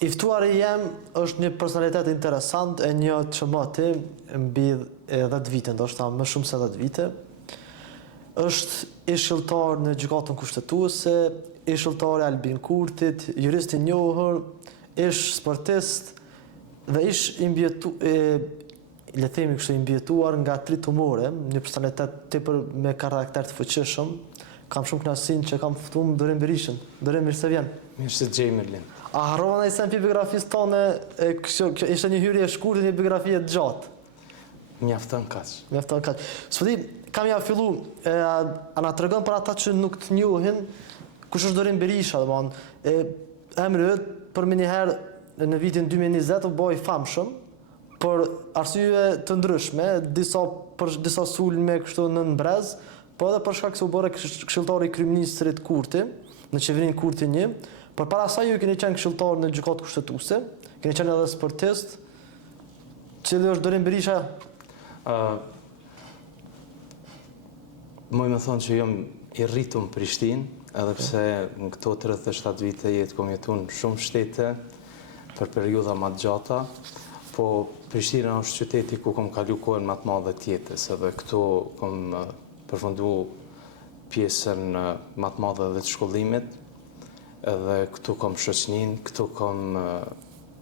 I ftuari jem është një personalitet interesant e një çmoti mbi 10 vite, ndoshta më shumë se 10 vite. Është ish shëlltar në gjykatën kushtetuese, ish shëlltar e Albin Kurtit, jurist i njohur, ish sportist dhe ish le të themi kështu imbjetuar nga 3 tumore, një personalitet tepër me karakter të fuqishëm. Kam shumë kënaqësinë që kam ftuar Dorin Berishën. Dorin, mirë se vjen. Mirë se gjej Merlin. A harrova ndaj sen për biografisë tonë, kjo ishte një hyrje e shkurtër, një biografi e gjatë. Mjafton kaq. Mjafton kaq. S'po di, kam ja fillu, a na tregon për ata që nuk të njohin, kush është Dorin Berisha, domethënë, emri yt për më një herë në vitin 2020 u bë i famshëm për arsye të ndryshme, për disa sulme kështu në brez, po edhe për shkak se u bëre këshilltar i kryeministrit Kurti në qeverinë Kurti 1. Por para asaj ju keni qenë këshilltar në gjykatë kushtetuese, keni qenë edhe sportist. Cili është Dorin Berisha? Muj me thonë që jam i rritur në Prishtinë, edhe pse në këto 37 vite jetë kom jetu në shumë shtete për periudha më të gjata, po Prishtina është qyteti ku kom kalu kohën më të madhe të jetës, edhe këtu kom përfundu pjesën më të madhe dhe të shkollimit, edhe këtu kom shoqënin, këtu kom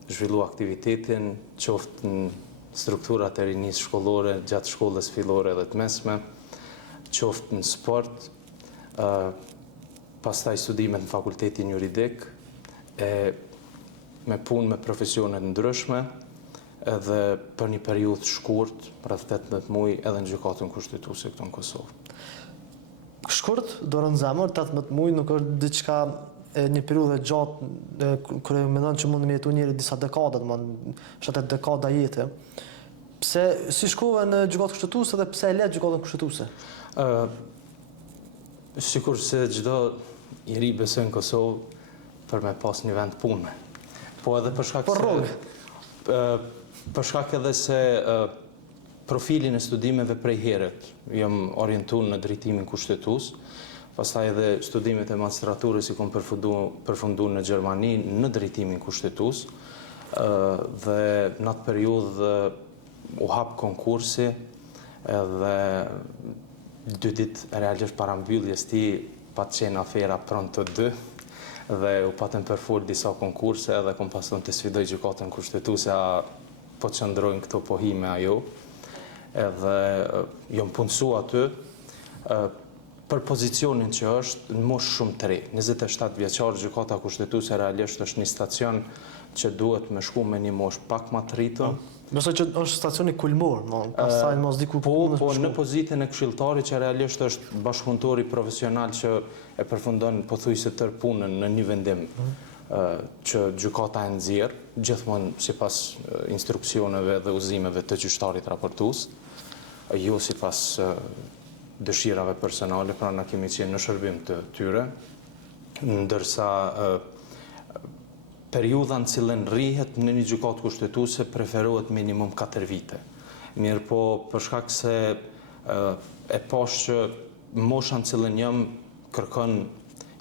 zhvillu aktivitetin, qoftë në strukturat e rinisë shkollore, gjatë shkollës fillore dhe të mesme, qoftë në sport, pastaj studimet në fakultetin juridik, me punë me profesionet ndryshme, edhe për një periudhë shkurt, rreth 18 muaj, edhe në gjykatën kushtetuese këtu në Kosovë. Shkurt, dorën zemër, 18 muaj nuk është diçka një periudhë gjatë kur e mendon që mund të jetojë njëri disa dekada, domethënë 7 dekada jete. Pse si shkove në gjykatën kushtetuese dhe pse e le gjykatën kushtetuese? Sikur se çdo njeri besoj në Kosovë për me pas një vend pune. Po edhe për shkak për shkak edhe se profilin e studimeve prej herët jam orientuar në drejtimin kushtetues, pastaj edhe studimet e magistraturës i kom përfunduar në Gjermani në drejtimin kushtetues, dhe në atë periudhë u hap konkursi edhe 2 ditë realisht para mbylljes tij pat qenë afera Pronto 2 dhe u patën përfol disa konkurse edhe kom pason të sfidoj gjykatën kushtetuese po qëndrojnë këto pohime ajo, edhe jom punësu aty për pozicionin që është në moshë shumë të re. 27 vjeçar gjykata kushtetuese realisht është një stacion që duhet me shku me një moshë pak më të rritur. Nëse që është stacioni kulmor, pastaj mos diku po në pozitën e këshilltarit që realisht është bashkëpunëtori profesional që e përfundon pothuajse tërë punën në një vendim që gjykata e nxjerr, gjithmonë sipas instruksioneve dhe udhëzimeve të gjyqtarit raportues, jo sipas dëshirave personale, pra na kemi qenë në shërbim të tyre, ndërsa periudha në cilën rrihet në një gjykatë kushtetuese preferohet minimum 4 vite. Mirë po për shkak se e pash që mosha në cilën jam kërkon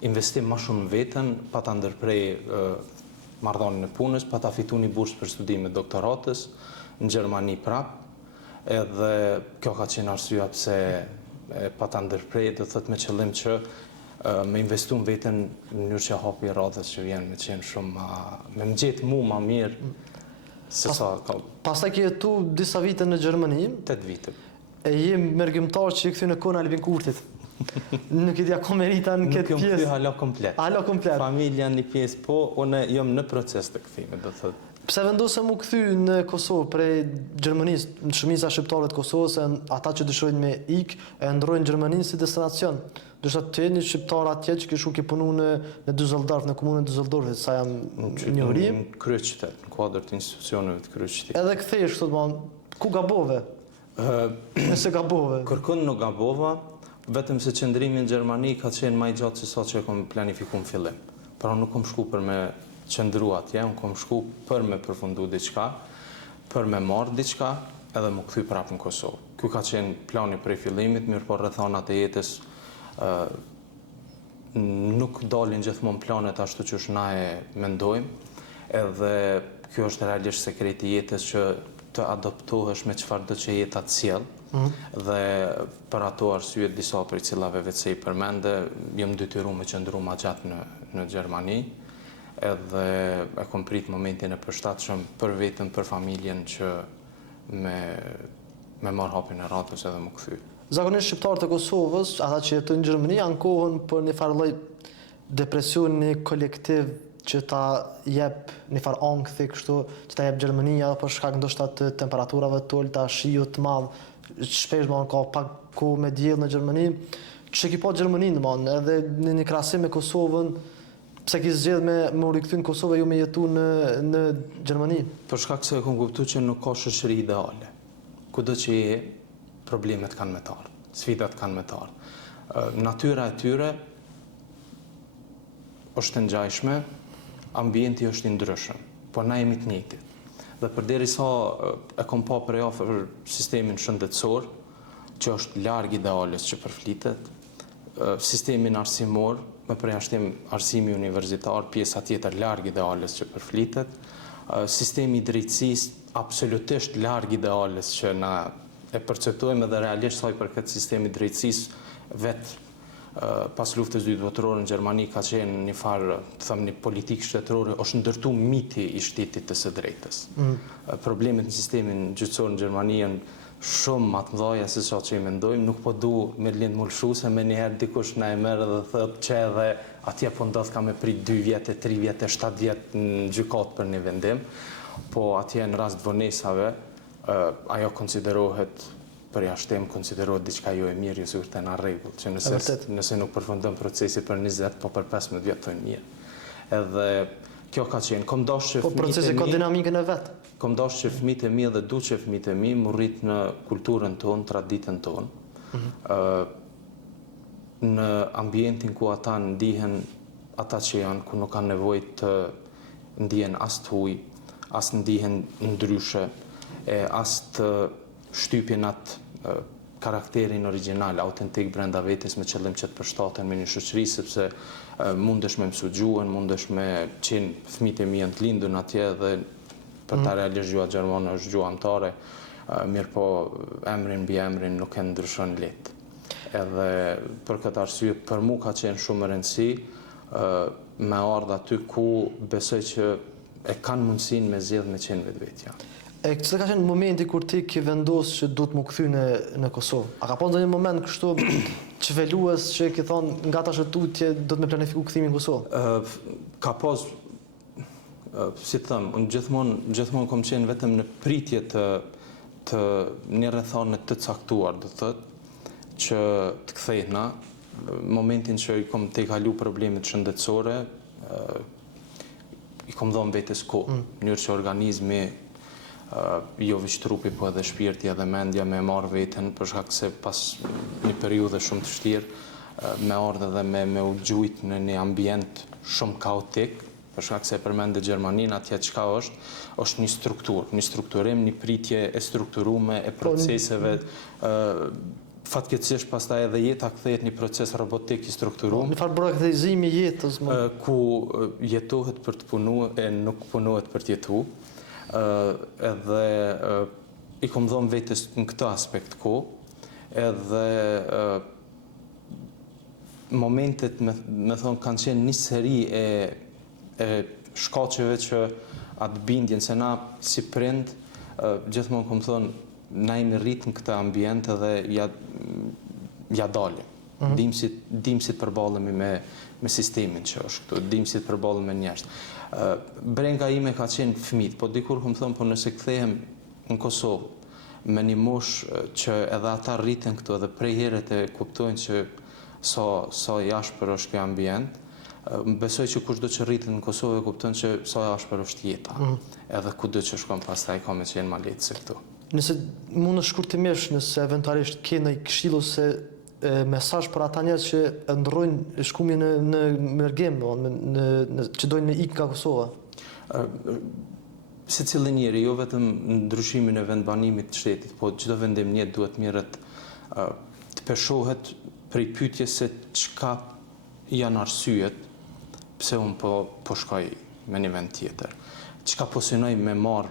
investim më shumë në veten, pa ta ndërprej marrëdhënien e punës, pa ta fitu një bursë për studime doktoratës në Gjermani prap, edhe kjo ka qenë arsyeja pse pa ta ndërprej, do thotë me qëllim që me investu në veten në mënyrë që hapi radhës që vjen me qenë shumë me më gjetë mu ma mirë se sa ka. Pastaj ke jetu disa vite në Gjermani. 8 vite. E jem mergjimtar që i kthy në kohën e Albin Kurtit. Nuk e di akoma merita në këtë pjesë. Nuk jam hala komplet. Hala komplet. Familja një pjesë po, unë jam në proces të kthimit, do thotë. Pse vendosëm mu kthy në Kosovë prej Gjermanisë, në shumica shqiptarë të Kosovës, ata që dëshirojnë me e ndrojnë Gjermaninë si destinacion. Dështa të një shqiptar atje që kishu ke punu në Düsseldorf, në komunën Düsseldorf, sa jam njohuri. Në kryeqytet, në kuadër të institucioneve të kryeqytetit. Edhe kthehesh këtu ku gabove? Nëse gabove. Kërkon nuk gabova, vetëm se qëndrimi në Gjermani ka qenë më i gjatë se sa që e kom planifikuar në fillim. Pra nuk kom shku për me qëndru atje, unë kom shku për me përfundu diçka, për me marrë diçka, edhe më kthy prapë në Kosovë. Ky ka qenë plani prej fillimit, mirë po rrethanat e jetës nuk dalin gjithmonë planet ashtu që na e mendojmë, Edhe kjo është realisht sekreti i jetës që të adoptohesh me çfarëdo që jeta të sjell. Dhe për ato arsye disa prej cilave vetë se i përmende, jam detyruar me qëndru ma gjatë në Gjermani, edhe e kom prit momentin e përshtatshëm për veten, për familjen që me marr hapin e ratës edhe më kthy. Zakonisht shqiptarët e Kosovës, ata që jetojnë në Gjermani, ankohen për një farë lloj depresioni kolektiv që ta jep një farë ankthi kështu, që ta jep Gjermania për shkak ndoshta të temperaturave të ulta, shiut të madh, shpesh ka pak kohë me diell në Gjermani. Çe ki pa Gjermaninë edhe në një krahasim me Kosovën, pse ki zgjedh me u rikthy në Kosovë jo me jetu në Gjermani? Për shkak se e kom kuptuar që nuk ka shoqëri ideale. Kudo që je, problemet kanë me të ardhur, sfidat kanë me të ardhur. Natyra e tyre është e ngjashme, ambienti është i ndryshëm, por na jemi të njëjtit. Dhe përderisa e kom pa prej afër sistemin shëndetësor, që është larg ideales që përflitet, sistemin arsimor, me përjashtim arsimi universitar, pjesa tjetër larg ideales që përflitet, sistemi i drejtësisë absolutisht larg ideales që na e perceptojmë dhe realisht sa i përket sistemi i drejtësisë vetë pas luftës dytë botërore në Gjermani ka qenë një farë, një politikë shtetërore, është ndërtu miti i shtetit të së drejtës. Problemet në sistemin gjyqësor në Gjermani janë shumë më të mëdha se sa që i mendojmë, nuk po du me lindë mulëshuse, me njëherë dikush na e merr dhe thotë që edhe atje po ndodh ka me prit 2 vjetë, 3 vjetë, 7 vjetë në gjykat për një vendim, po atje në rast vonesave, ajo konsiderohet përjashtim, konsiderohet diçka jo e mirë, jo sigurt e në rregull, që nëse nuk përfundon procesi për 20, po për 15 vjetë të mirë. Edhe kjo ka qenë, kom dashur që po procesi ka dinamikën e vet. Kom dashur që fëmijët e mi dhe du që fëmijët e mi mu rrit në kulturën tonë, traditën tonë, në ambientin ku ata ndihen ata që janë, ku nuk kanë nevojë të ndihen as të huaj, as ndihen ndryshe, as të shtypjen atë karakterin original, autentik brenda vetes me qëllim që të përshtaten me një shoqëri, sepse mundesh me mësu gjuhën, mundesh me qenë fëmijët e mi janë të lindur atje dhe për ta realisht gjuha gjermane është gjuha anëtare, mirë po emrin mbi emrin nuk e ndryshon lehtë. Edhe për këtë arsye për mua ka qenë shumë e rëndësi me ardh aty ku besoj që e kanë mundësinë me zgjedh me qenë vetvetja. Cila ka qenë momenti kur ti ke vendosur që duhet më kthy në Kosovë? A ka pas ndonjë moment kështu çevelues që ke thonë nga tash tutje do të më planifiku kthimin në Kosovë? Ka pas, si të them, unë gjithmonë kom qenë vetëm në pritje të një rrethane të caktuar, do thotë, që të kthehna, momentin që i kom te kalu problemet shëndetësore, i kom dhënë vetes kohë, në mënyrë që organizmi jo veç trupi, po edhe shpirti edhe mendja me marrë veten, për shkak se pas një periudhe shumë të vështirë me ardhe dhe me u gjujt në një ambient shumë kaotik, për shkak se përmende Gjermaninë, atje çka është një strukturë, një strukturim, një pritje e strukturume e proceseve, fatkeqësisht pastaj edhe jeta kthehet një proces robotik i strukturuar. Në farë burokratizimi i jetës, ku jetohet për të punuar e nuk punohet për të jetuar. Edhe i kom dhënë vetes në këtë aspekt kohë, edhe momentet me thonë kanë qenë një seri e shkaqeve që atë bindjen, se na si prind gjithmonë kom thonë na jemi rritë në këtë ambient edhe ja dalim. Dim si të përballemi me sistemin që është këtu, dim si të përballemi me njerëzit. Brenga ime ka qenë fëmijët, po dikur kom thonë, po nëse kthehem në Kosovë me një moshë që edhe ata rriten këtu edhe prej herët e kuptojnë që sa i ashpër është ky ambient, besoj që kushdo që rritet në Kosovë kupton që sa i ashpër është jeta. Edhe kudo që shkon pastaj ka me qenë ma lehtë se këtu. Nëse mund të shkurtimisht, nëse eventualisht ke ndonjë këshill ose mesazh për ata njerëz që ndrojnë shkumin në mërgim, që dojnë me ikë nga Kosova? Secili njeri, jo vetëm ndryshimin e vendbanimit të shtetit, po çdo vendim një duhet mirët të peshohet prej pyetjes se çka janë arsyet pse unë po shkoj me një vend tjetër. Çka po synoj me marr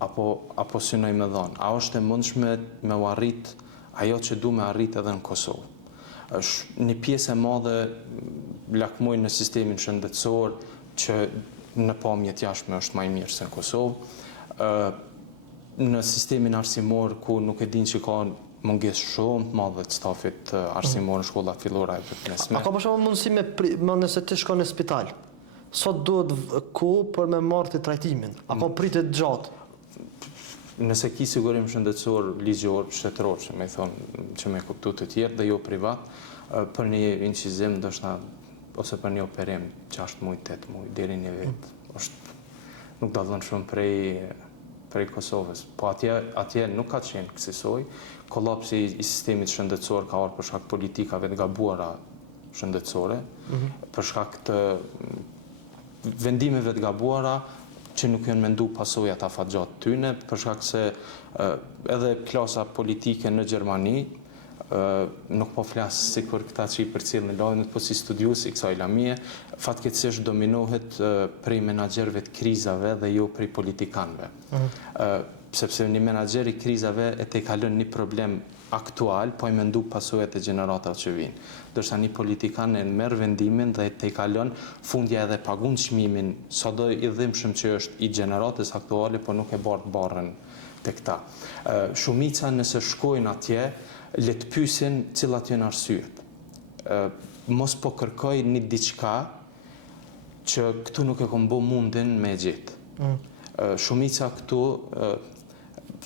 apo synoj me dhon? A është e mundshme me u arrit ajo që du me arrit edhe në Kosovë? Është një pjesë e madhe lakmoj në sistemin shëndetësor që në pamjet jashtme është më i mirë se në Kosovë. Në sistemin arsimor ku nuk e din që ka mungesë shumë të madhe të stafit arsimor në shkollat fillore e të mesme. A ka për shembull mundësi nëse ti shkon në spital, sot duhet kohë për me marrë të trajtimin? A ka pritet gjatë? Nëse ki sigurim shëndetësor ligjor, shtetëror, që me thonë, që me kuptu të tjerë dhe jo privat, për një incizim ose për një operim 6 muaj, 8 muaj, deri një vit, nuk dallon shumë prej Kosovës. Po atje nuk ka qenë kësaj. Kolapsi i sistemit shëndetësor ka ardhur për shkak politikave të gabuara shëndetësore, për shkak të vendimeve të gabuara që nuk janë mendu pasojat afatgjatë tyne, për shkak se edhe klasa politike në Gjermani nuk po flasë si për këta që i përcjellin në lajmet, po si studius i kësaj lamie, fatkeqësisht dominohet prej menaxherëve të krizave dhe jo prej politikanëve. Sepse një menaxher i krizave e te kalon një problem aktual, po i mendu pasojat e gjeneratave që vinë. Dërsa një politikan e merr vendimin dhe te kalon fundja edhe pagun çmimin, sado i dhimbshëm që është i gjeneratës aktuale, po nuk e bart barrën te këta. Shumica nëse shkojnë atje, le të pyesin cilat janë arsyet. Mos po kërkoj një diçka që këtu nuk e kom bo mundin me gjetë. Shumica këtu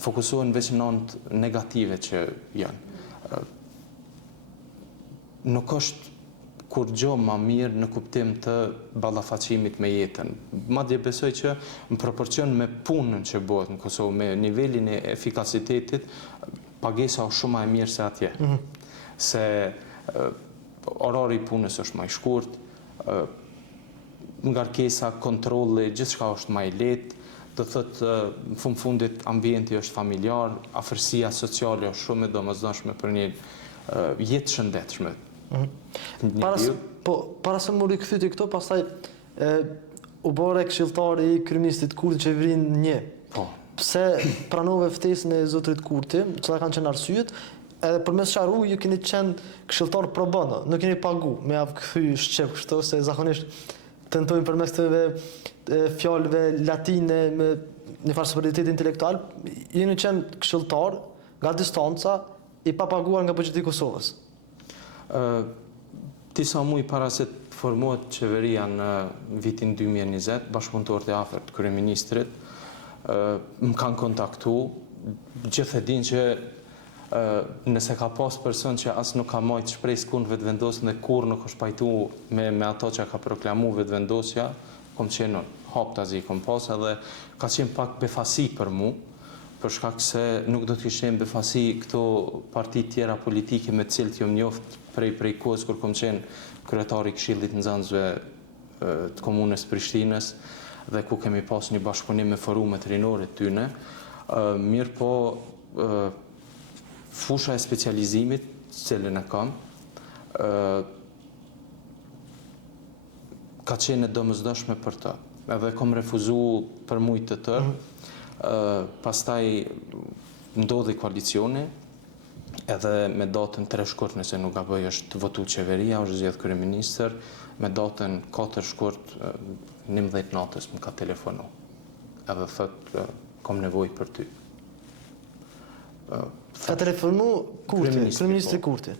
fokusohen veç në anët negative që janë. Nuk është kur gjo ma mirë në kuptim të ballafaqimit me jetën. Madje besoj që në proporcion me punën që bëhet në Kosovë, me nivelin e efikasitetit, pagesa është shumë më e mirë se atje. Se orari i punës është më i shkurt, ngarkesa, kontrolli, gjithçka është më i lehtë. Do thotë në fundit ambienti është familjar, afërsia sociale është shumë e domosdoshme për një jetë shëndetshme. Para se më rikthyti këto, pastaj u bore këshilltari i kryeministit Kurti qeverin një. Po. Pse pranove ftesën e zotrit Kurti, çfarë kanë qenë arsyet, edhe përmes çfarë ju keni qenë këshilltar pro bono, nuk keni pagu, me javë kthy shqip kështu se zakonisht tentojnë përmes këtyre fjalëve latine me një farë superioritet intelektual, jeni qenë këshilltar nga distanca i papaguar nga buxheti i Kosovës. Disa muaj para se të formohet qeveria në vitin 2020, bashkëpunëtorët e afërt të kryeministrit më kanë kontaktu, gjithë e din që nëse ka pas person që as nuk ka majtë shpresë kur në vetëvendosjen dhe kur nuk është pajtu me ato që ka proklamu vetëvendosja, kom qenë haptazi kom pas edhe ka qenë pak befasi për mu, për shkak se nuk do të kishin befasi këto parti tjera politike me cilët jom njoft prej kohës kur kom qenë kryetari i Këshillit Nxënësve të komunës Prishtinës dhe ku kemi pas një bashkëpunim me forumet rinore të tyne. Mirë po fusha e specializimit, cilën e kam, ka qenë e domosdoshme për të. Edhe kom refuzu për mujtë të tërë. Pastaj ndodhi koalicioni, edhe me datën 3 shkurt, nëse nuk gaboj, është votu qeveria, është zgjedh kryeministër, me datën 4 shkurt, 11 natës më ka telefonu. Edhe thot, kom nevojë për ty. Ka telefonu Kurti, kryeministri Kurti.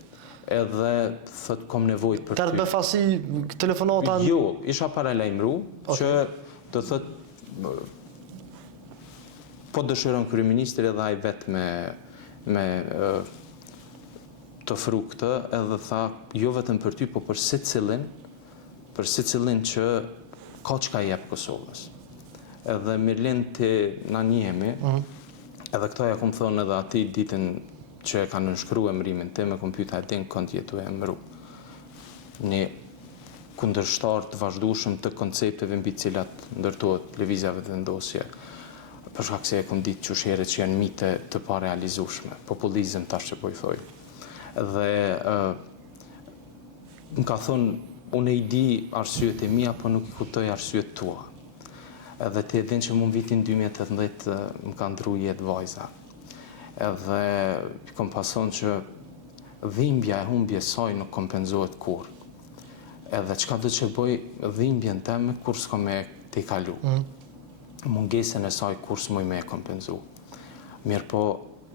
Edhe thot, kom nevojë për ty. Tërë befasi telefonata? Jo, isha paralajmëru, që do thot, po dëshiron kryeministri edhe ai vetë me të ofru këtë, edhe tha, jo vetëm për ty, po për secilin që ka çka jep Kosovës. Edhe Mirlin të na njihemi, edhe këto ja kom thonë edhe ati ditën që e kanë nënshkru emrimin tim, e kom pyeta e din kënd jetu e emru. Një kundërshtar të vazhdueshëm të koncepteve mbi të cilat ndërtohet lëvizja vetëvendosje, për shkak se e kom ditë qysheret që janë mite të parealizueshme, populizëm tash që po i thoj. Dhe më ka thonë, unë e i di arsyet e mia, po nuk i kuptoj arsyet tua. Edhe ti e din që mu në vitin 2018 më ka ndru jetë vajza. Edhe kom pason që dhimbja e humbje saj nuk kompenzohet kur. Edhe çka do që bëj dhimbjen teme kur s'ka me t'i kalu. Mungesën e saj kur s'moj me e kompenzu. Mirë po...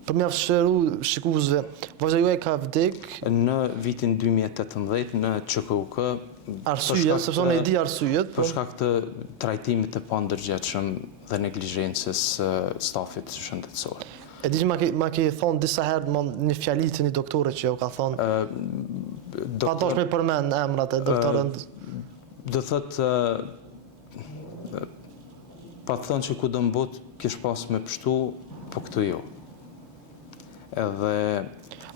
Për mjaftë shëru shikuesve, vajza juaj ka vdek... Në vitin 2018 në QKUK... Arsye, sepse unë e di arsyet... Për shkak të trajtimit të pandërgjeshëm dhe neglizhencës stafit shëndetësor. E di që ma ke thonë disa herë një fjali të një doktore që ju ka thonë... Pa dosh me përmend emrat e doktorën... Do thëtë... Pa të thonë që ku do më botë kish pas me pështu, po këtu jo. Edhe...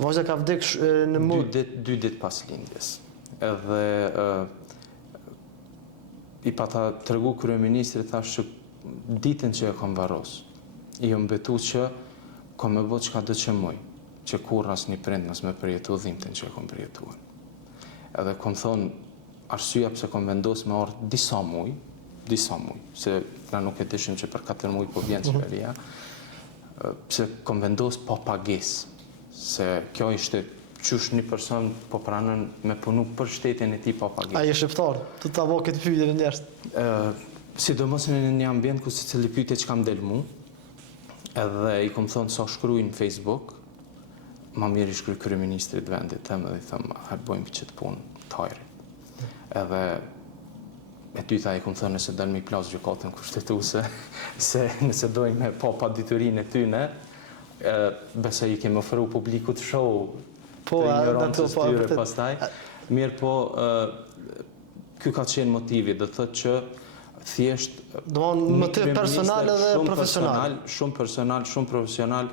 Vajza ka vdek në mund... 2 dit pas lindjes. Edhe... I pa ta të regu kryeministri thash që ditën që e kom varos, i më betu që kom me bot qka do që muj, që kur as një prind mës me përjetu dhimtën që e kom përjetuën. Edhe kom thonë, arsyeja pse kom vendos me orë disa muj, se na nuk e dishim që për 4 muj po vjen qeveria, pse kom vendos pa pagesë, se kjo ishte qysh një person po pranën me punu për shtetin e ti pa pagesë. A je shqiptar? Të ta bo këtë pyetje në njerëz. Sidomos në një ambient ku se cili pyetje që kam del mu, edhe i kom thonë sa shkruj në Facebook, ma mirë i shkruj kryeministrit vendit tëmë dhe i thëmë, hajtë për qëtë punë të hajri. Edhe e dyta i kom thënë nëse dënë mi plas gjykatën kushtetuese, se nëse dojnë me pa diturin e tyne, besa i kemi ofru publiku të show të ignorancës tyre pastaj. Mirë po, ky ka qenë motivi, dhe thëtë që thjesht... Do motiv personal edhe profesional. Shumë personal, shumë profesional,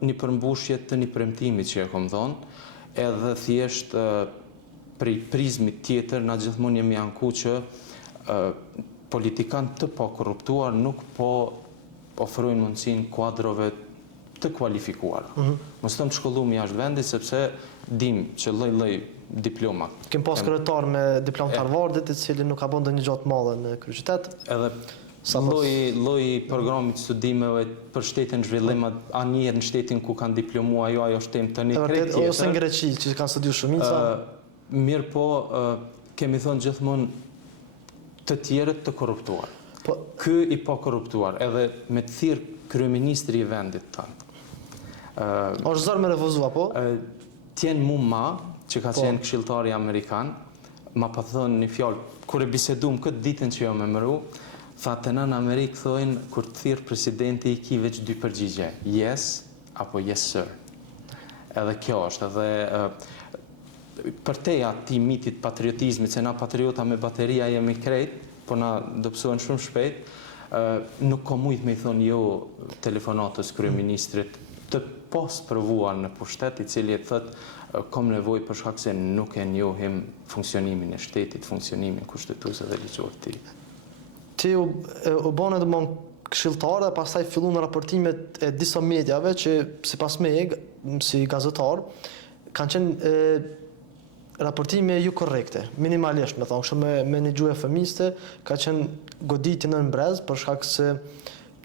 një përmbushje të një premtimi që e kom thonë, edhe thjesht prej prizmit tjetër, na gjithmonë jemi anku që politikan të pa korruptuar nuk po ofrojnë mundësin kuadrove të kualifikuar. Mos të më shkollumi jashtë vendit, sepse dim që lloj diploma. Kem pas kryetar me diplomë të Harvardit, i cili nuk ka bën ndonjë gjë të madhe në kryeqytet. Edhe lloji programit studimeve për shtetin zhvillim, a njëhet në shtetin ku kanë diplomuar ajo është tem të një krejt tjetër. Ose në Greqi, që kanë studiu shumica. Mirë po, kemi thonë gjithmonë të tjerët të korruptuar. Ky i pa korruptuar, edhe me të thirr kryeministri i vendit tanë. Është zor me refuzu, apo? Tjenë mu ma, që ka qenë këshilltari Amerikan, ma pa thonë një fjallë, kur e bisedum këtë ditën që jo me mëru, tha të në Amerikë thojnë, kur të thirë presidenti i ki veç 2 përgjigje, yes, apo yes sir. Edhe kjo është, edhe për teja ti mitit patriotizmit, se na patriota me bateria jemi krejt, po na dopsohen shumë shpejt, nuk ka mujt me i thonë jo telefonatës kryeministrit të pas provuar në pushtet, i cili e thëtë kom nevoj për shkak se nuk e njohim funksionimin e shtetit, funksionimin kushtetuese dhe ligjor të tij. Ti u bane dhe mon këshilltar dhe pastaj fillu në raportimet e disa medjave që sipas meje, si gazetar, kanë qenë raportime ju korrekte, minimalisht me thonë, kështu me një gjuhë eufemiste, ka qenë goditje në brez për shkak se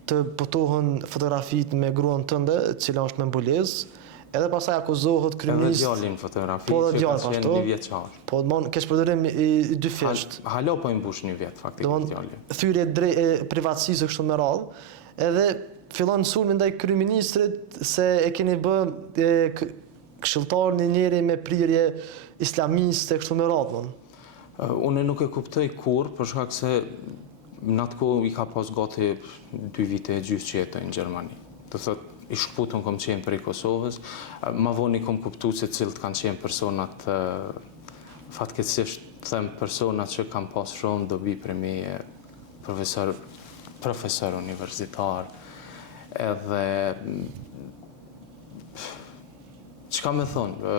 të botohen fotografit me gruan tënde, cila është me mbulesë, edhe pastaj akuzohet kryeminist. Edhe djalin fotografi që ka qenë 1 vjeçar. Po, kesh përdorim i 2 fesht. Halo po i mbush 1 vjet faktikisht djalin. Thyrje e privatësisë kështu me radhë, edhe fillon sulmi ndaj kryeministrit se e keni bë këshilltar një njeri me prirje islamiste kështu me radhë. Unë nuk e kuptoj kur, për shkak se në atë kohë i ka pas gati 2 vite e gjysë që jetoj në Gjermani. Të thot, i shkputën kom qenë për i Kosovës, ma voni kom kuptu se cilët kanë qenë personat, fatkeqësisht them personat që kam pas shumë dobi për me profesor universitar, edhe çka me thonë,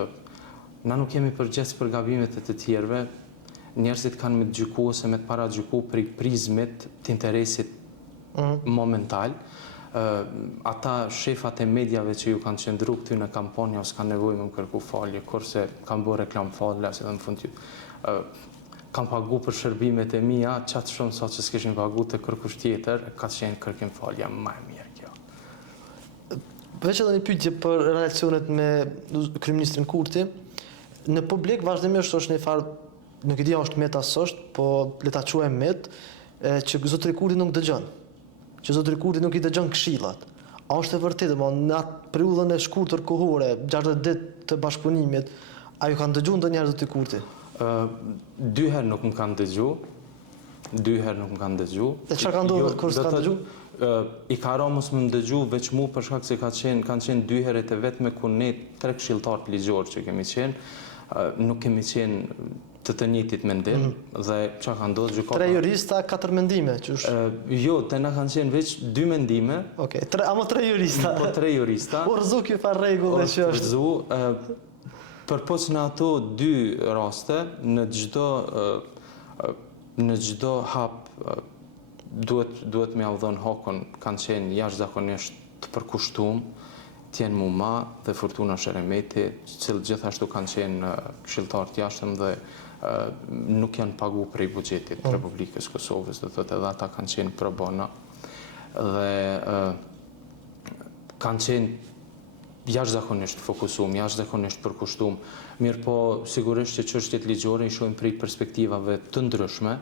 na nuk kemi përgjegjës për gabimet e të tjerëve, njerëzit kanë me të gjyku ose me të para gjyku për i prizmit të interesit momental. Ata shefat e medjave që ju kanë qëndru këty në kampanja ose kanë nevojë me më kërku falje, kurse kanë bërë reklam falje, ose dhe në fund kam pagu për shërbimet e mia, qatë shumë sa që s'kishin pagu të kërkush tjetër, ka qenë kërkim falja më e mirë kjo. Veç edhe një pyetje për relacionet me kryeministrin Kurti. Në publik vazhdimisht është një farë, nuk e di është met as është, po le ta quajmë met, që zotëri Kurti nuk dëgjon. Që zotëri Kurti nuk i dëgjon këshillat. A është e vërtetë, në atë periudhën e shkurtër kohore, 60 ditë të bashkëpunimit, a ju kanë dëgjuar ndonjëherë zotëri Kurti? 2 herë nuk më kanë dëgju. 2 herë nuk më kanë dëgju. E çfarë ka ndodhur kur s'kan dëgju? I ka mos më dëgju veç mu për shkak se kanë qenë 2 herët e vetme ku ne 3 këshilltar ligjor që kemi qenë, nuk kemi qenë të njëjtit mendim dhe çka ka ndodhur gjykata. 3 jurista, 4 mendime, qysh? Jo, te na kanë qenë veç 2 mendime. Okej, ama 3 jurista. Po 3 jurista. Po rrezu ky pa rregull që është. Rrezu, përpoç në ato 2 raste, në çdo hap duhet me avdhon hakun, kanë qenë jashtëzakonisht të përkushtuar, Tjen Muma dhe Fortuna Sheremeti, cilë gjithashtu kanë qenë këshilltar të jashtëm dhe nuk janë pagu prej buxhetit të Republikës Kosovës, dhe thotë edhe ata kanë qenë pro bono dhe kanë qenë jashtëzakonisht fokusuar, jashtëzakonisht përkushtuar. Mirë po, sigurisht që çështjet ligjore i shohim prej perspektivave të ndryshme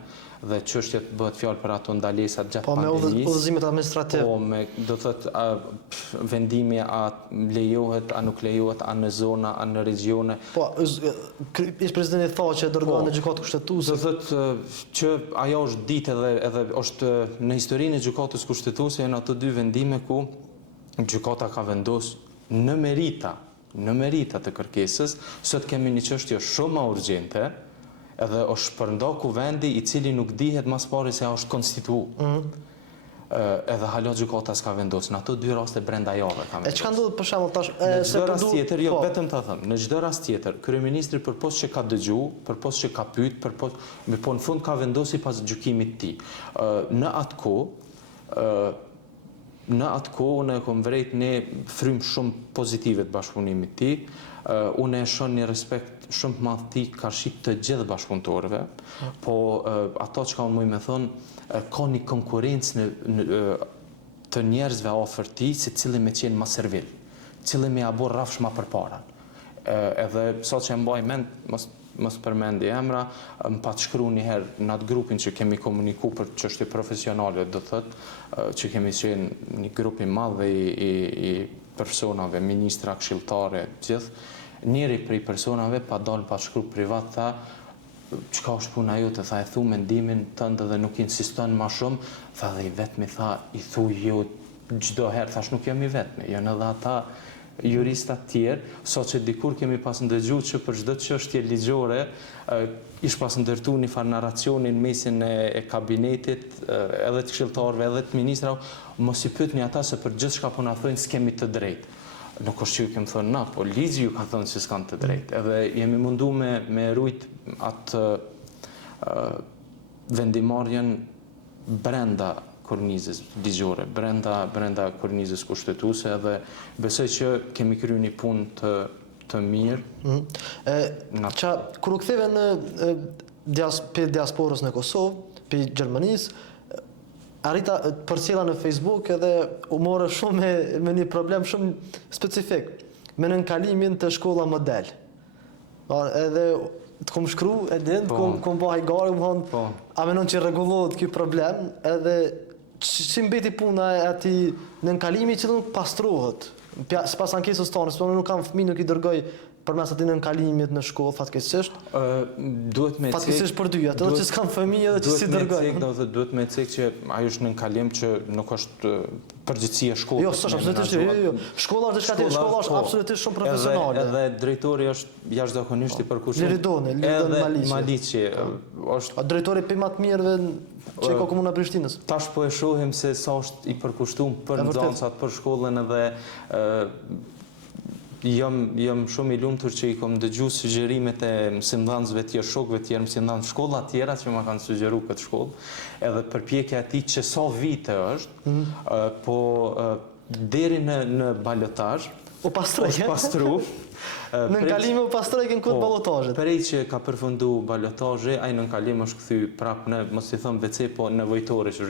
dhe çështjet bëhet fjalë për ato ndalesat gjatë pandemisë. Po me udhëzimet administrative. Po me, do thotë, vendimi a lejohet, a nuk lejohet, a në zona, a në regione. Po, ish presidenti thotë që dërgohen në gjykatë kushtetuese. Do thotë që ajo është ditë edhe është në historinë e gjykatës kushtetuese janë ato 2 vendime ku gjykata ka vendosur në merita të kërkesës, sot kemi një çështje shumë urgjente, edhe është shpërnda kuvendi i cili nuk dihet mas pari se është konstituu. Edhe hala gjykata s'ka vendosur në ato 2 raste brenda jave ka vendosur. E çka ndodhet për shembull tash? Në çdo rast tjetër, jo vetëm ta them, në çdo rast tjetër, kryeministri përpos që ka dëgju, përpos që ka pyet, me po në fund ka vendosur pas gjykimit të tij. Në atë kohë, unë e kom vrejt një frym shumë pozitive të bashkëpunimit ti, unë e shon një respekt shumë të madh ti karshit të gjithë bashkëpunëtorëve, po ato që ka unë muj me thonë, ka një konkurencë të njerëzve afër ti, se cili me qenë ma servil, cili me abor rafsh ma përpara. Edhe sot që e mbaj mend, mos përmendi emra, më pa të shkru njëherë në atë grupin që kemi komuniku për çështje profesionale, do thëtë që kemi qenë një grup i madh i personave, ministra, këshilltare, gjithë, njëri prej personave pa dalë pa shkru privat, tha, çka është puna jote, tha, e thu mendimin tënd dhe nuk insiston ma shumë, tha dhe i vetmi, tha, i thu jo çdo herë, thash nuk jam i vetmi, janë edhe ata juristat tjerë, sot që dikur kemi pas ndëgju që për çdo çështje ligjore ish pas ndërtu një farë narracionin mesin e kabinetit, edhe të këshilltarëve, edhe të ministrave, mos i pyetni ata se për gjithçka po na thonë s'kemi të drejtë. Nuk është që ju kemë thënë na, po ligji ju ka thënë se s'kan të drejtë. Edhe jemi mundu me rujt atë vendimarrjen brenda kornizës ligjore, brenda kornizës kushtetuese, edhe besoj që kemi kryer një punë të mirë. Kur u ktheve për diasporës në Kosovë, për Gjermanisë, arrita përcjella në Facebook edhe u morë shumë me një problem shumë specifik, me nënkalimin të shkolla model. Edhe të kom shkru, kom bëhaj gare, a menon që rregullohet ky problem, edhe si mbeti puna e ati nënkalimi që nuk pastrohet. Sipas ankesës tonë, se unë nuk kam fëmijë, nuk i dërgoj përmes atij nënkalimit në shkollë, fatkeqësisht. Duhet me cek. Fatkeqësisht për dyja, edhe që s'kam fëmijë edhe që si dërgoj. Duhet me cek që ajo është nënkalim që nuk është përgjithësia e shkollës. Jo, s'është absolutisht. Shkolla është diçka tjetër, shkolla është absolutisht shumë profesionale. Edhe drejtori është jashtëzakonisht i përkushtuar. Liridoni Maliçi është drejtori për më të mirëve që ka komuna Prishtinës. Tash po e shohim se sa është i përkushtuar për nxënësat, për shkollën, edhe jam shumë i lumtur që i kom dëgju sugjerimet e mësimdhënësve tjerë, shokëve tjerë, mësimdhënës shkolla tjera që ma kanë sugjeru këtë shkollë, edhe përpjekja e tij që sa vite është, po deri në balotazh, U pastroj. është pastru. Në nënkalime u pastroj kënë këtë balotazhet. Prej që ka përfundu balotazhi, ai nënkalim është kthy prapë në, mos i thon WC, po nevojtore që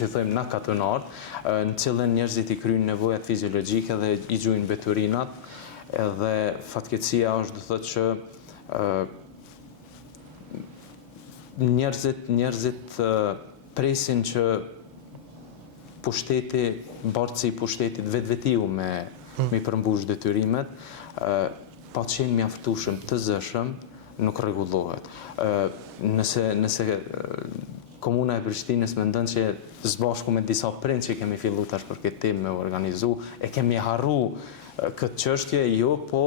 shithojmë na katonart, në cilën njerëzit i kryjnë nevojat fiziologjike dhe i gjujnë beturinat, edhe fatkeqësia është do thotë që njerëzit presin që pushteti, bartësi i pushtetit vetvetiu me i përmbush detyrimet, pa qenë mjaftueshëm të zëshëm, nuk rregullohet. Nëse Komuna e Prishtinës mendon që së bashku me disa prind që kemi fillu tash për këtë temë me organizu, e kemi harru këtë çështje, jo, po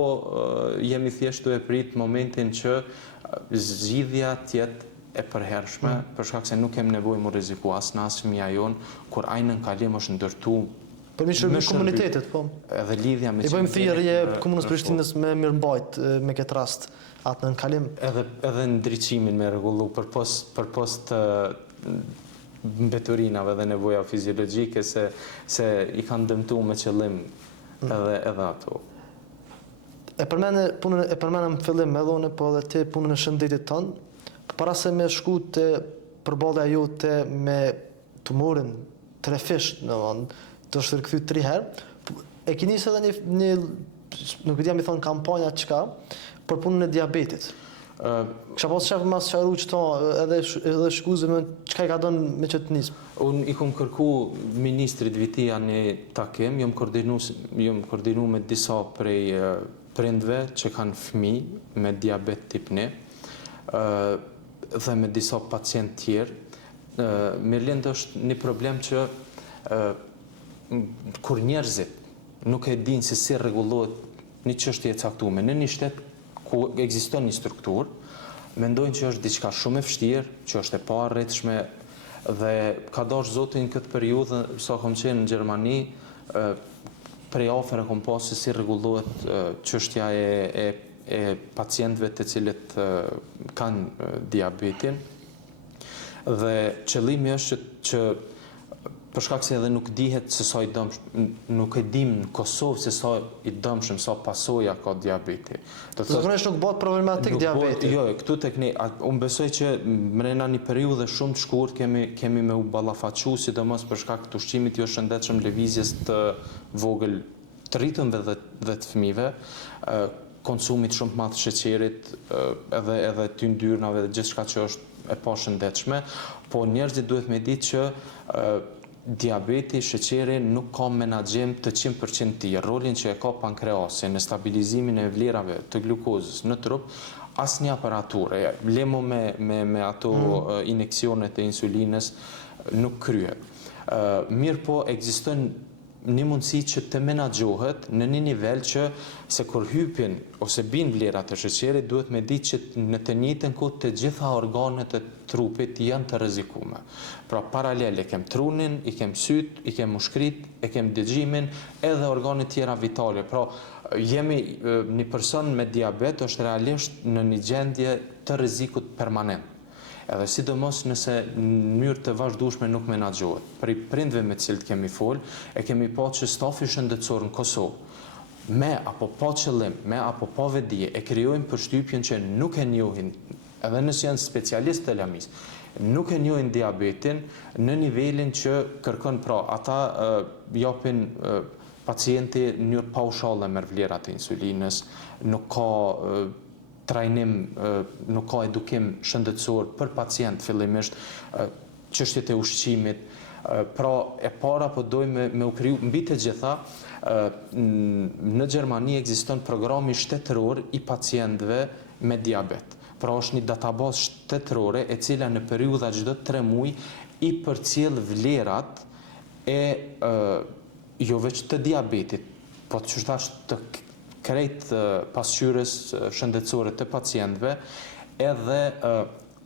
jemi thjesht e prit momentin që zgjidhja tjetë e përhershme, për shkak se nuk kemi nevojë më rreziku as në as fëmia jon, kur ai nënkalim është ndërtu Për mi shërbim komunitetet, po. Edhe lidhja me... I bëjmë thirrje Komunës Prishtinës me mirëmbajt me këtë rast atë nënkalim. Edhe ndriçimin me rregullu për post mbeturinave dhe nevoja fiziologjike se i kanë dëmtuar me qëllim edhe ato. E përmenëm fillim edhe unë, po edhe ti punën e shëndetit tonë, para se me shku të përballja jote me tumorin trefisht, të është rikëthy 3 herë, e ki njësë edhe një nuk e di jam i thonë kampanja qka, për punën e diabetit. Kësha pas shef mas qaru qëta edhe shkuze me qka i ka dënë me që të njësë? Unë i kom kërku ministrit vitia një takim, jom koordinu me disa prej prindve që kanë fëmi me diabet tip 1 dhe me disa pacient tjerë. Mirëlind është një problem që kur njerëzit nuk e dinë se si rregullohet një çështje e caktuar në një shtet ku ekziston një strukturë, mendojnë që është diçka shumë e vështirë, që është e paarritshme dhe ka dashur Zoti në këtë periudhë, sa kam qenë në Gjermani, prej afër e kom pasur se si rregullohet çështja e pacientëve të cilët kanë diabetin. Dhe qëllimi është që për shkak se edhe nuk dihet se sa i dëmshëm, nuk e dim në Kosovë se sa i dëmshëm, sa pasoja ka diabeti. Zakonisht nuk bëhet problematik diabeti. Jo, këtu tek ne, unë besoj që mrena një periudhë shumë të shkurt kemi me u ballafaqu, sidomos për shkak të ushqimit jo shëndetshëm, lëvizjes të vogël të rritëmve dhe të fëmijëve, konsumit shumë të madh të sheqerit, edhe të yndyrnave dhe gjithçka që është e pashëndetshme, po njerëzit duhet me ditë që diabeti, sheqeri nuk ka menaxhim të 100% tij. Rolin që e ka pankreasi në stabilizimin e vlerave të glukozës në trup, asnjë aparaturë, lemo me ato injeksionet e insulinës nuk kryhet. Mirë po ekziston një mundësi që të menaxhohet në një nivel që se kur hypin ose bin vlerat e sheqerit, duhet me ditë që në të njëjtën kohë të gjitha organet e trupit janë të rrezikuara. Pra paralel e kem trunin, i kem syt, i kem mushkrit, e kem dëgjimin, edhe organet tjera vitale. Pra jemi një person me diabet është realisht në një gjendje të rrezikut permanent. Edhe sidomos nëse në mënyrë të vazhdueshme nuk menaxhohet. Për prindve me të cilët kemi fol, e kemi pa që stafi shëndetësor në Kosovë me apo pa qëllim, me apo pa vedi, e krijojnë përshtypjen që nuk e njohin, edhe nëse janë specialistë të lamis, nuk e njohin diabetin në nivelin që kërkon, pra ata japin pacienti në mënyrë paushale merr vlerat e insulinës, nuk ka trajnim, nuk ka edukim shëndetësor për pacient fillimisht, çështjet e ushqimit. Pra e para po dojmë me u kriju mbi të gjitha, në Gjermani ekziston programi shtetëror i pacientëve me diabet. Pra është një databazë shtetërore e cila në periudha çdo 3 muaj i përcjell vlerat e jo vetëm të diabetit, po të çështash të krejt pasqyrës shëndetësore të pacientëve, edhe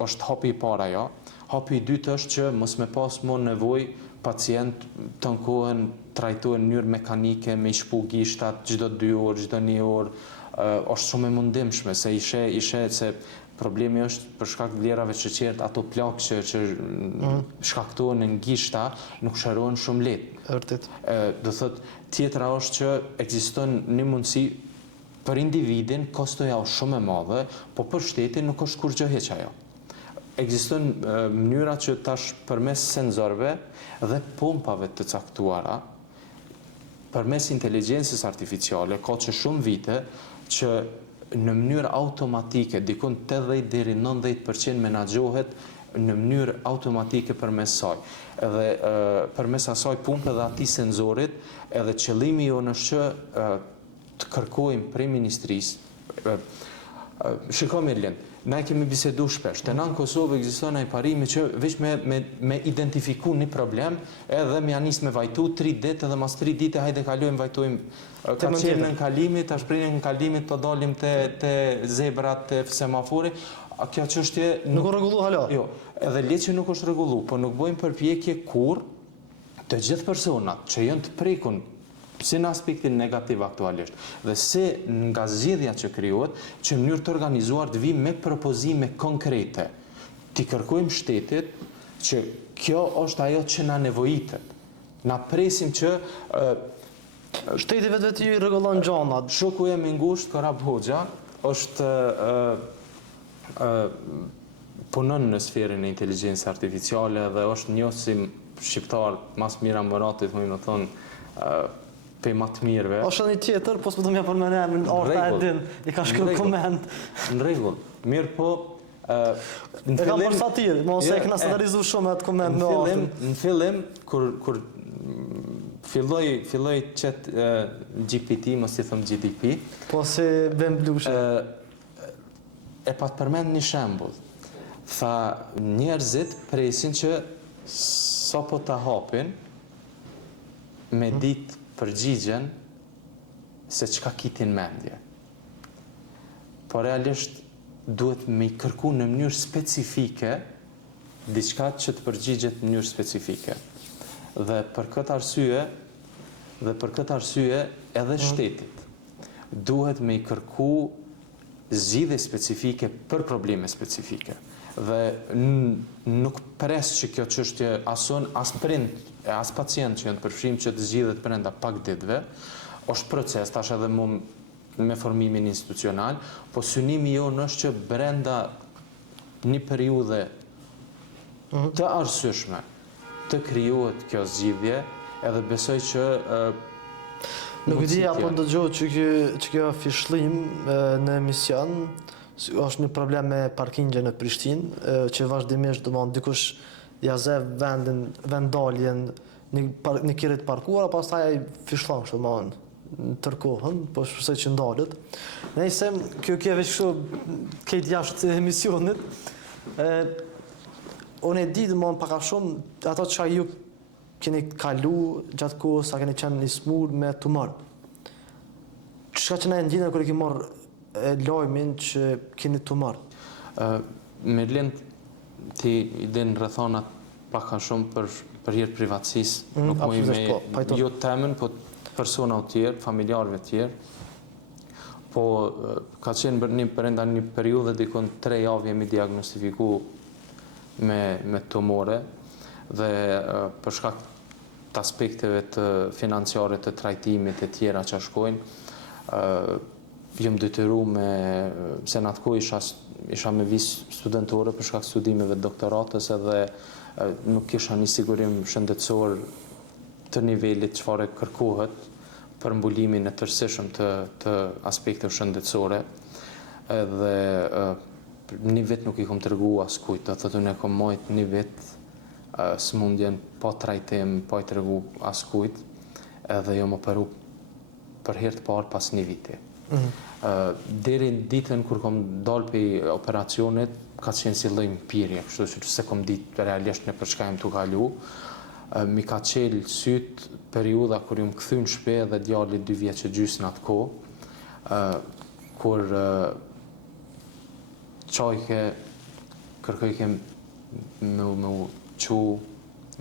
është hapi i para jo. Hapi i dytë është që mos me pas më nevojë pacient të ankohen, trajtohen në mënyrë mekanike, me i shpu gishtat çdo 2 orë, çdo 1 orë, është shumë e mundimshme, se ishe se problemi është për shkak të vlerave të sheqerit, ato plakë që shkaktohen në gishta nuk shërohen shumë lehtë. Vërtet. Do thot, tjetra është që ekziston një mundësi për individin kostoja është shumë e madhe, po për shtetin nuk është kur gjë hiç ajo. Ekziston mënyra që tash përmes senzorëve dhe pompave të caktuara, përmes inteligjencës artificiale, ka që shumë vite që në mënyrë automatike, dikun 80 deri 90% menaxhohet në mënyrë automatike përmes saj. Edhe përmes asaj pumpe dhe atij senzorit, edhe qëllimi jonë është që të kërkojmë prej ministrisë. Shiko mirë Lind, na kemi bisedu shpesh. Te na në Kosovë ekziston ai parimi që veç me identifiku një problem, edhe me janis me vajtu 3 ditë edhe mas 3 ditë hajde kalojmë vajtojmë. Ka qenë në kalimit, tash prej në kalimit po dalim te zebrat, te semafori. Kjo çështje nuk është rregullu hala. Jo, edhe le që nuk është rregullu, po nuk bëjmë përpjekje kur të gjithë personat që janë të prekun si në aspektin negativ aktualisht, dhe se nga zgjedhja që krijohet, që në mënyrë të organizuar të vijmë me propozime konkrete. T'i kërkojmë shtetit që kjo është ajo që na nevojitet. Na presim që shteti vetë i rregullon gjanat. Shoku im i ngushtë, Korab Hoxha, është punon në sferën e inteligjencës artificiale dhe është njohur si shqiptar mas mira Muratit, më thonë pe më të mirëve. Është një tjetër, po s'po do m'ja përmend emrin, Arta Edin, i ka shkruar koment. Në rregull. Mirë po, e kam për satirë, mos e kena satirizuar shumë atë koment në Artën. Në fillim kur filloi chat GPT, mos i them GDP. Po si vëm blushe. E pa të përmend një shembull. Tha njerëzit presin që sa po ta hapin me ditë përgjigjen se çka kitin mendje. Po realisht duhet me i kërku në mënyrë specifike diçka që të përgjigjet në mënyrë specifike. Dhe për këtë arsye edhe shtetit duhet me i kërku zgjidhje specifike për probleme specifike. Dhe nuk pres që kjo çështje as prind as pacient që janë të përfshirë që të zgjidhet brenda pak ditëve, është proces tash edhe me formimin institucional, po synimi jonë është që brenda një periudhe të arsyeshme të krijohet kjo zgjidhje, edhe besoj që nuk e di apo dëgjoj që kjo fishëllim në emision është një problem me parkingje në Prishtinë, që vazhdimisht domon dikush ja ze vendaljen në kire të parkuara, pastaj fishllon kështu domon tërkohën, po shpresoj që ndalet. Nëse kjo veç kështu këtë jashtë emisionit, unë e di domon pak a shumë ato që ju keni kalu gjatë kohës, sa keni qenë një smur me tumor. Çka që na e ndjenën kur e kemi marrë lajmin që keni tumor? Me Lind, ti i den rrethonat pak a shumë për hir të privatësisë, nuk më me jo temën, po persona të tjerë, familjarëve të tjerë. Po ka qenë brenda një periudhe dikon 3 javë jemi diagnostifiku me tumore dhe për shkak të aspekteve të financiare të trajtimit e tjera që shkojnë, jam detyruar se në atë kohë isha me vizë studentore për shkak studimeve doktoratës edhe nuk kisha një sigurim shëndetësor të nivelit çfarë kërkohet për mbulimin e tërësishëm të aspekteve shëndetësore. Edhe një vit nuk i kom tregu askujt, do thotë unë kom marrë një vit smundjen pa trajtim, pa i tregu askujt, edhe jam operu për herë të parë pas një viti. Deri në ditën kur kom dalë për operacionit, ka qenë si lloj mpirje, kështu që se kom ditë realisht në për çka jam tu kalu. Mi ka qelë syt periudha kur jam kthy në shtëpi dhe djali 2 vjeç e gjys në atë kohë, kur çojke kërkojke me u çu,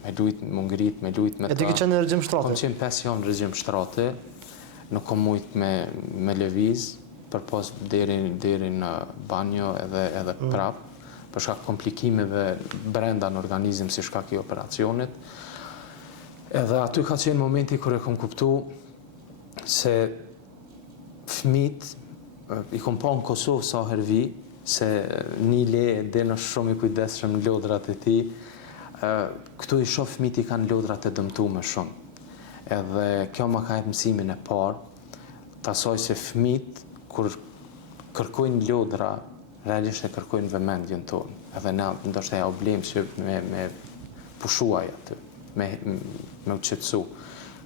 me lujt, me ngrit, me lujt me ta. E ti ke qenë në regjim shtrati? Kom qenë 5 javë në regjim shtrati, nuk kom mujt me lëviz, përpos deri në banjo edhe prap, për shkak komplikimeve brenda në organizëm si shkak i operacionit. Edhe aty ka qenë momenti kur e kom kuptu se fëmit i kom pa në Kosovë sa herë vi, se Nile den është shumë i kujdesshëm në lodrat e tij. Këtu i shoh fëmit i kanë lodrat e dëmtuara shumë. Edhe kjo më ka jep mësimin e parë të asaj se fëmit kur kërkojnë lodra, realisht e kërkojnë vëmendjen tonë. Edhe na ndoshta ja u blem që me pushuaj aty, me u qetësu.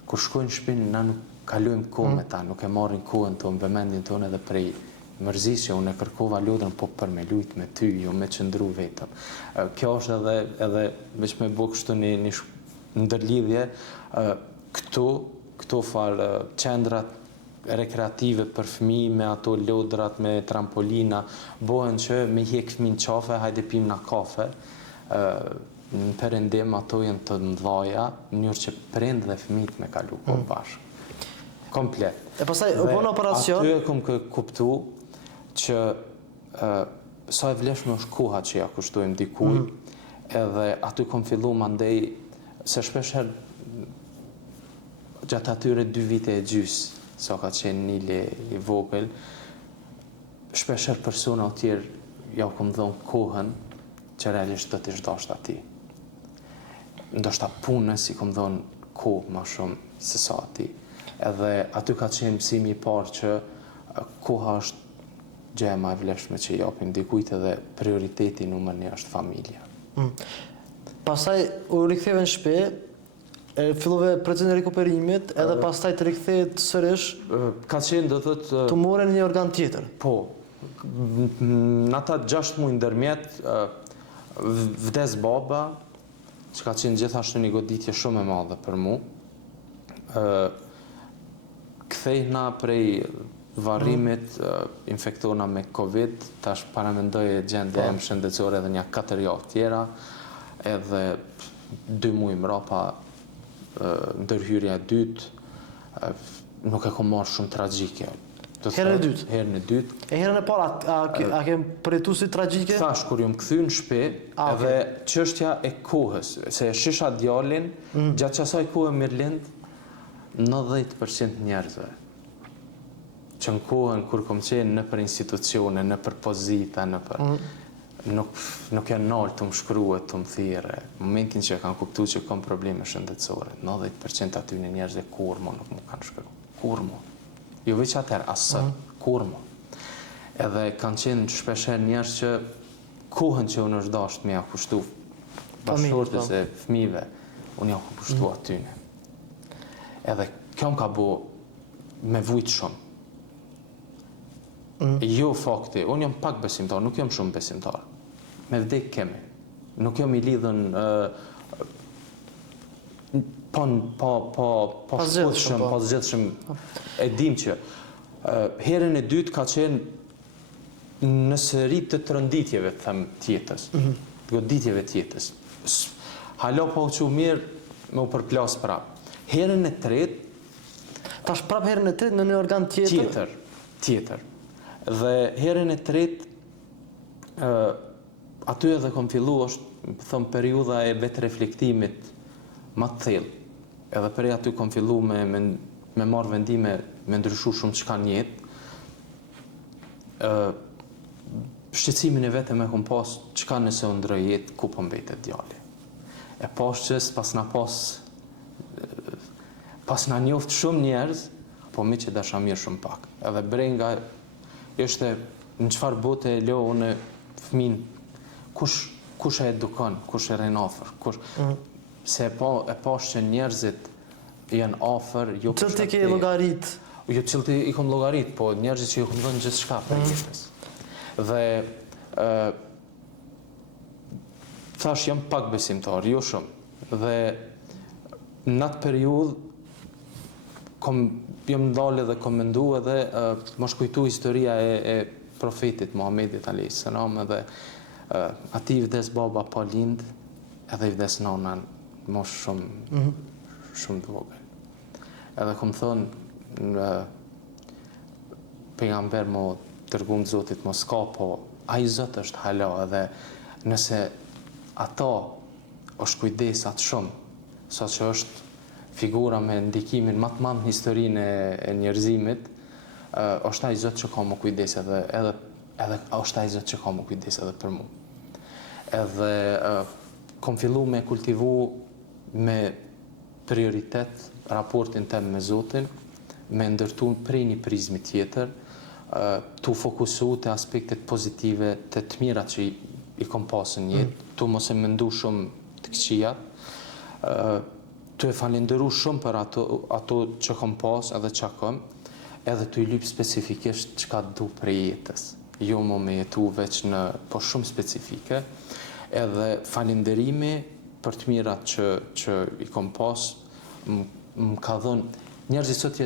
Kur shkojnë në shtëpi, na nuk kalojmë kohë me ta, nuk e marrin kohën tonë, vëmendjen tonë edhe prej mërzis që unë e kërkova lodrën po për me lujt me ty, jo me qëndru vetëm. Kjo është edhe veç me bo kështu një ndërlidhje, këto farë qendrat rekreative për fëmijë me ato lodrat, me trampolina, bohen që me hjek fëmijën qafe, hajde pim na kafe. Në perëndim ato janë të mëdhaja, në mënyrë që prind dhe fëmijët me kalu kohë bashkë. Komplet. E pastaj u bën operacion. Aty e kom kuptu që sa e vlefshme është koha që ja kushtojmë dikuj, edhe aty kom fillu mandej, se shpesh herë gjatë atyre 2 vite e gjys, sa ka qenë Nile i vogël, shpesh herë persona o tjerë ja u kom dhonë kohën që realisht do t'i shdasht ati. Ndoshta punës i kom dhonë kohë ma shumë se sa ati. Edhe aty ka qenë mësimi i parë që koha është gjë e ma e vlefshme që i japim dikujt edhe prioriteti numër 1 është familja. Pastaj u riktheve në shtëpi, fillove procesi i rikuperimit, edhe pastaj të rikthehet sërish. Ka qenë do thotë tumore në një organ tjetër. Po. Në ata 6 muaj ndërmjet vdes baba, që ka qenë gjithashtu një goditje shumë e madhe për mu. Kthehna prej varrimit, infektona me Covid, tash paramendoje gjendja em shëndetësore edhe një 4 javë tjera, edhe 2 muaj mrapa ndërhyrja e dytë, nuk e kom marrë shumë tragjike. Herën e dytë? Herën e dytë. E herën e parë, a kem përjetu si tragjike? Thash, kur jom kthy në shtëpi, edhe çështja e kohës, se e shisha djalin, gjatë asaj kohe mirëlind, 90% njerëzve që në kohën kur kom qenë në për institucione, në për pozita, në për... Nuk janë nalë të më shkruhe, të më thire. Momentin që kanë kuptu që kom probleme shëndetësore, 90% aty në njerëzve kur mo nuk më kanë shkru. Kur mo. Jo veç atër, asë, kur mo. Edhe kanë qenë shpesher njerëz që kohën që unë është dasht me ja kushtu bashkëshortës e fëmive, unë ja kushtu atyne. Edhe kjo më ka bo me vujt shumë. Jo fakti, unë jam pak besimtar, nuk jam shumë besimtar. Me vdek kemi. Nuk jam i lidhën pa zgjedhshëm. E dim që herën e dytë ka qenë në sëri të tronditjeve, them, tjetës. Të goditjeve tjetës. Halo pa u që mirë me u përplas prap. Herën e tretë... Tash prap herën e tretë në një organ tjetër? Tjetër. Dhe herën e tretë, aty edhe kom fillu është, thëmë, periudha e vetë reflektimit ma të thellë. Edhe prej aty kom fillu me marrë vendime, me ndryshu shumë çka në jetë. Shqetësimin e vetëm e kom pas çka nëse u ndroj jetë, ku po mbetet djali. E pas qës pas na njoft shumë njerëz, po mi që dasha mirë shumë pak. Edhe brenga ishte në çfarë bote e leo unë fëmin, kush e edukon, kush e rejnë afer, se e pash që njerëzit janë afer, jo për Qëllë ti ke logarit? Jo, qëllë ti i kom logarit, po njerëzit që i kom dhënë gjithë shka për jetës. Dhe thash jam pak besimtar, jo shumë. Dhe në atë periudhë jam ndalë dhe kom mendu edhe më shkujtu historia e profetit Muhamedit a.s. Edhe ati i vdes baba pa lind, edhe i vdes nana mosh shumë të vogël. Edhe kom thonë pejgamber më dërguar Zotit mos ka, po ai Zot është hala, edhe nëse ato është kujdesat shumë, sa që është figura me ndikimin më të madh në historinë e njerëzimit, është ai Zot që ka më kujdes edhe është ai Zot që ka më kujdes edhe për mua. Edhe kom fillu me kultivu me prioritet raportin tem me Zotin, me ndërtu prej një prizmi tjetër, tu fokusu të aspektet pozitive, të të mira që i kom pasën jetë, tu mos e mendu shumë të këqijat, tu e falenderu shumë për ato që kom pas edhe që kom, edhe tu i lyp specifikisht që ka du prej jetës. Jo më me jetu veç në po shumë specifike, edhe falenderimi për të mirat që i kom pas, më ka dhënë. Njerëzit sot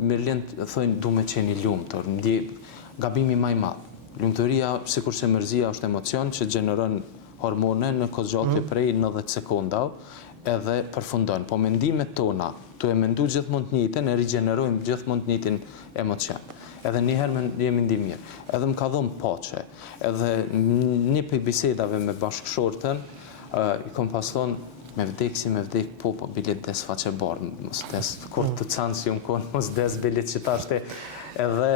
me thojnë du me qeni lumtur, gabimi maj madh. Lumturia, sikurse mërzia është emocion që gjeneron hormone në kozgjatje prej 90 sekonda, edhe përfundon. Po mendimet tona, tu e mendu gjithmonë të njëjtën, e rigjenerojmë gjithmonë të njëjtin emocion. Edhe njëherë jemi ndi mirë. Edhe më ka dhënë paqe. Edhe një prej bisedave me bashkëshortën, i kom pas thonë, me vdek si me vdek, po bilet des faqe barë, mos des kur të canë si konë, mos des bilet që tashte edhe...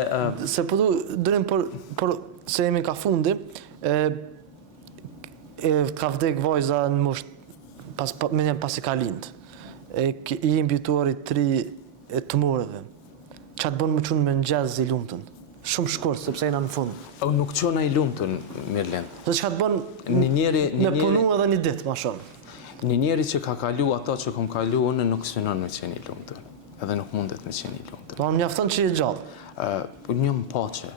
Se po durim për se jemi ka fundi, ka vdek vajza në musht, me njem pas i ka lindë, i imbituar i 3 tumoreve, që atë bënë më qunë me ngjez i lumëtën, shumë shkurt, sepse jena në fund. Nuk qona i lumëtën, Mirlen. Se që atë bënë me punu edhe një ditë, ma shumë. Një njeri që ka kalu ato që kom kalu, unë nuk synon me qeni i lumëtën, edhe nuk mundet me qeni i lumëtën. Do më mjafton që i gjallë? Një më pache.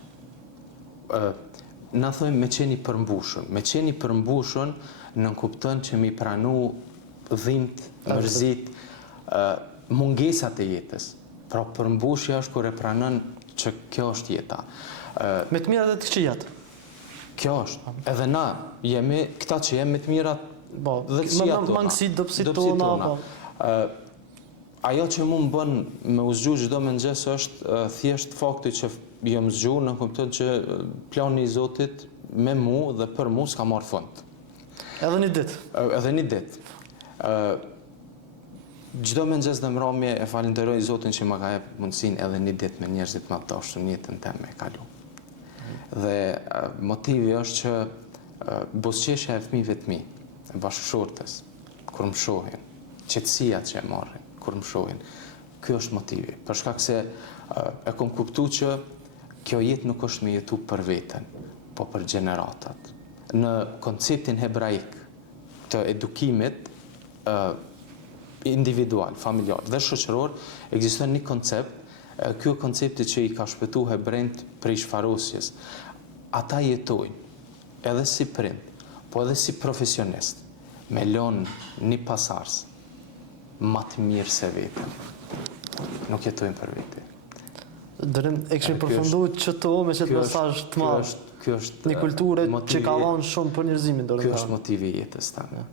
Na thojmë me qeni përmbushën. Me qeni përmbushën në kupton që mi pranu dhimt, mërzit, mungesat e jetës. Pra përmbushja është kur e pranën që kjo është jeta. Me të mirat e të këqijat? Kjo është. Edhe na, jemi këta që jemi me të mirat dhe këqijat tona. Mangësit, dopsit tona. Ajo që mu më bën me u zgju çdo mëngjes është thjesht fakti që jam zgju në kupton që plani i Zotit me mu dhe për mu s'ka marrë fund. Edhe një ditë? Edhe një ditë. Çdo mëngjes dhe mbrëmje e falenderoj Zotin që më ka jep mundësinë edhe një ditë me njerëzit më të dashur në jetën time me kalu. Dhe motivi është që buzëqeshja e fëmijëve të mi, e bashkëshortës, kur më shohin, qetësia që e marrin, kur më shohin, ky është motivi. Për shkak se e kom kuptu që kjo jetë nuk është me jetu për veten, po për gjeneratat. Në konceptin hebraik të edukimit individual, familjar dhe shoqëror, ekziston një koncept, ky koncepti që i ka shpëtu hebrejt prej shfarosjes. Ata jetojnë edhe si prind, po edhe si profesionist, me lënë një pasardhës më të mirë se vetëm. Nuk jetojnë për vete. Dërim e këshmi përfundu që të me qëtë mesazh të madh. Kjo është një kulturë që ka dhanë shumë për njerëzimin. Kjo është motivi i jetës tani.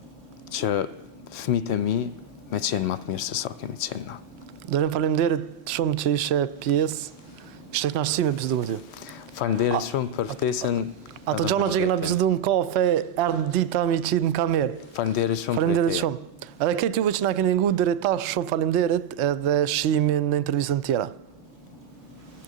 Që fëmijët e mi me qenë më të mirë se sa kemi qenë na. Dërim faleminderit shumë që ishe pjesë. Ishte kënaqësi me bisedu me ty. Faleminderit shumë për ftesën. Ato gjona që kena bisedu në kafe, erdhë dita mi qitë në kamerë. Faleminderit shumë. Faleminderit shumë. Edhe këtë juve që na keni ngu deri tash, shumë faleminderit edhe shihimin në intervistën tjera.